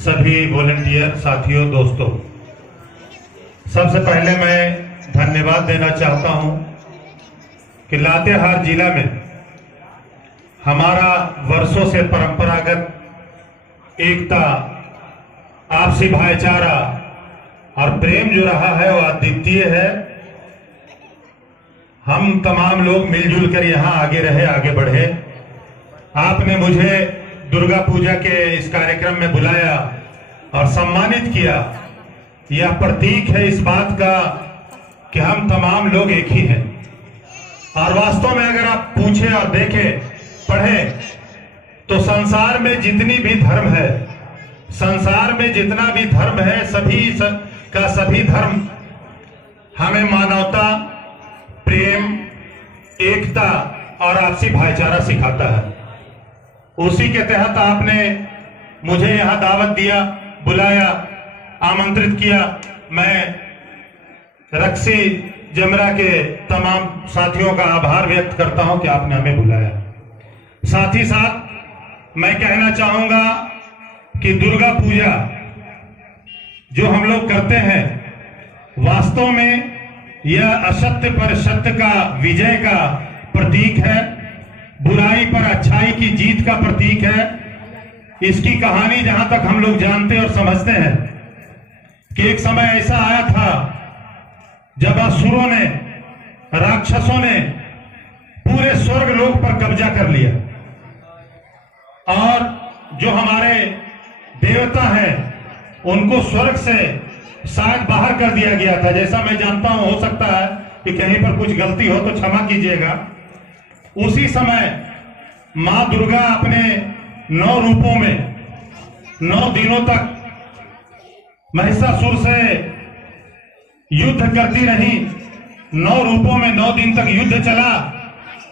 सभी वॉलंटियर साथियों, दोस्तों, सबसे पहले मैं धन्यवाद देना चाहता हूं कि लातेहार जिला में हमारा वर्षों से परंपरागत एकता, आपसी भाईचारा और प्रेम जो रहा है वो अद्वितीय है। हम तमाम लोग मिलजुल कर यहाँ आगे रहे, आगे बढ़े। आपने मुझे दुर्गा पूजा के इस कार्यक्रम में बुलाया और सम्मानित किया। यह प्रतीक है इस बात का कि हम तमाम लोग एक ही हैं। और वास्तव में अगर आप पूछें और देखें, पढ़ें, तो संसार में जितनी भी धर्म है, संसार में जितना भी धर्म है, सभी धर्म हमें मानवता, प्रेम, एकता और आपसी भाईचारा सिखाता है। उसी के तहत आपने मुझे यहां दावत दिया, बुलाया, आमंत्रित किया। मैं रक्सी जमरा के तमाम साथियों का आभार व्यक्त करता हूं कि आपने हमें बुलाया। साथ ही साथ मैं कहना चाहूंगा कि दुर्गा पूजा जो हम लोग करते हैं, वास्तव में यह असत्य पर सत्य का विजय का प्रतीक है, बुराई पर अच्छाई की जीत का प्रतीक है। इसकी कहानी जहां तक हम लोग जानते और समझते हैं कि एक समय ऐसा आया था जब असुरों ने, राक्षसों ने पूरे स्वर्ग लोक पर कब्जा कर लिया और जो हमारे देवता हैं उनको स्वर्ग से शायद बाहर कर दिया गया था। जैसा मैं जानता हूं, हो सकता है कि कहीं पर कुछ गलती हो तो क्षमा कीजिएगा। उसी समय मां दुर्गा अपने 9 रूपों में 9 दिनों तक महिषासुर से युद्ध करती रही। 9 रूपों में 9 दिन तक युद्ध चला।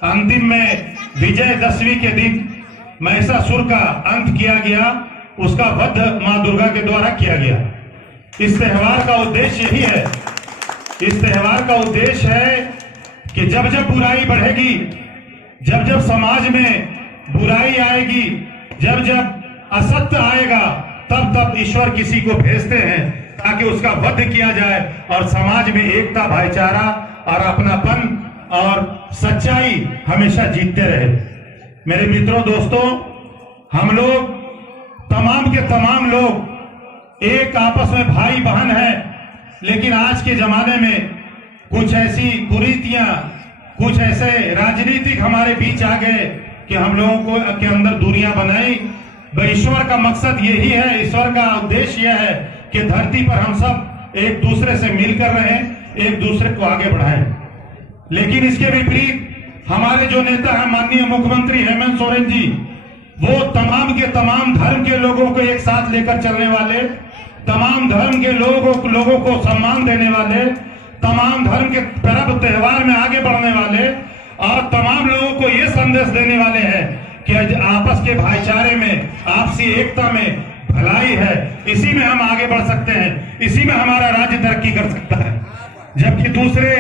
अंतिम में विजयदशमी के दिन महिषासुर का अंत किया गया, उसका वध मां दुर्गा के द्वारा किया गया। इस त्योहार का उद्देश्य यही है, इस त्योहार का उद्देश्य है कि जब जब बुराई बढ़ेगी, जब जब समाज में बुराई आएगी, जब जब असत्य आएगा, तब तब ईश्वर किसी को भेजते हैं ताकि उसका वध किया जाए और समाज में एकता, भाईचारा और अपनापन और सच्चाई हमेशा जीतते रहे। मेरे मित्रों, दोस्तों, हम लोग तमाम के तमाम लोग एक आपस में भाई बहन है, लेकिन आज के जमाने में कुछ ऐसी कुरीतियां, कुछ ऐसे राजनीतिक हमारे बीच आ गए कि हम लोगों को के अंदर दूरियां बनाई। ईश्वर का मकसद यही है, ईश्वर का उद्देश्य यह है कि धरती पर हम सब एक दूसरे से मिलकर रहें, एक दूसरे को आगे बढ़ाएं। लेकिन इसके विपरीत हमारे जो नेता हैं, माननीय मुख्यमंत्री हेमंत सोरेन जी, वो तमाम के तमाम धर्म के लोगों को एक साथ लेकर चलने वाले, तमाम धर्म के लोगों को सम्मान देने वाले, तमाम धर्म के पर्व त्योहार में आगे बढ़ने वाले और तमाम लोगों को ये संदेश देने वाले हैं कि आपस के भाईचारे में, आपसी एकता में भलाई है। इसी में हम आगे बढ़ सकते हैं, इसी में हमारा राज्य तरक्की कर सकता है। जबकि दूसरे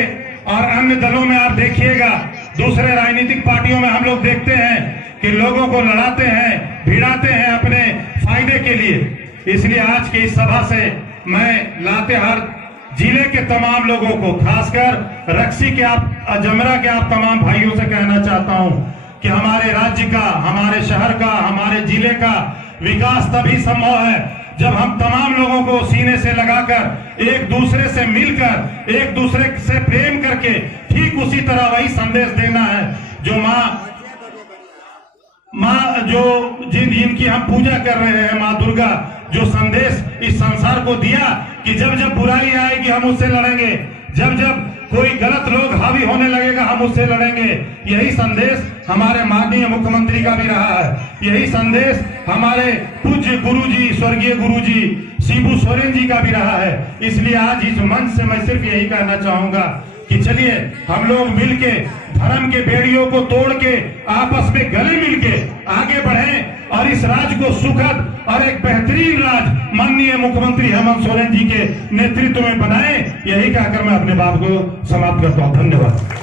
और अन्य दलों में आप देखिएगा, दूसरे राजनीतिक पार्टियों में हम लोग देखते हैं कि लोगों को लड़ाते हैं, भिड़ाते हैं अपने फायदे के लिए। इसलिए आज की इस सभा से मैं लातेहार जिले के तमाम लोगों को, खासकर रक्सी के जमरा के आप तमाम भाइयों से कहना चाहता हूं कि हमारे राज्य का, हमारे शहर का, हमारे जिले का विकास तभी संभव है जब हम तमाम लोगों को सीने से लगाकर, एक दूसरे से मिलकर, एक दूसरे से प्रेम करके, ठीक उसी तरह वही संदेश देना है जो माँ जो जिनकी हम पूजा कर रहे हैं, माँ दुर्गा, जो संदेश इस संसार को दिया कि जब जब बुराई आएगी हम उससे लड़ेंगे, जब जब कोई गलत लोग हावी होने लगेगा हम उससे लड़ेंगे। यही संदेश हमारे माननीय मुख्यमंत्री का भी रहा है, यही संदेश हमारे पूज्य गुरुजी, स्वर्गीय गुरुजी शिबू सोरेन जी का भी रहा है। इसलिए आज इस मंच से मैं सिर्फ यही कहना चाहूंगा कि चलिए हम लोग मिलके धर्म के बेड़ियों को तोड़ के आपस में गले मिलके आगे बढ़ें और इस राज्य को सुखद और एक बेहतरीन राज्य माननीय मुख्यमंत्री हेमंत सोरेन जी के नेतृत्व में बनाएं। यही कहकर मैं अपने बात को समाप्त करता हूं। धन्यवाद।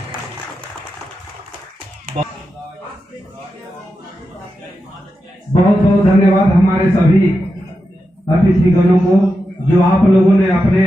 बहुत बहुत धन्यवाद हमारे सभी अतिथिगणों को जो आप लोगों ने अपने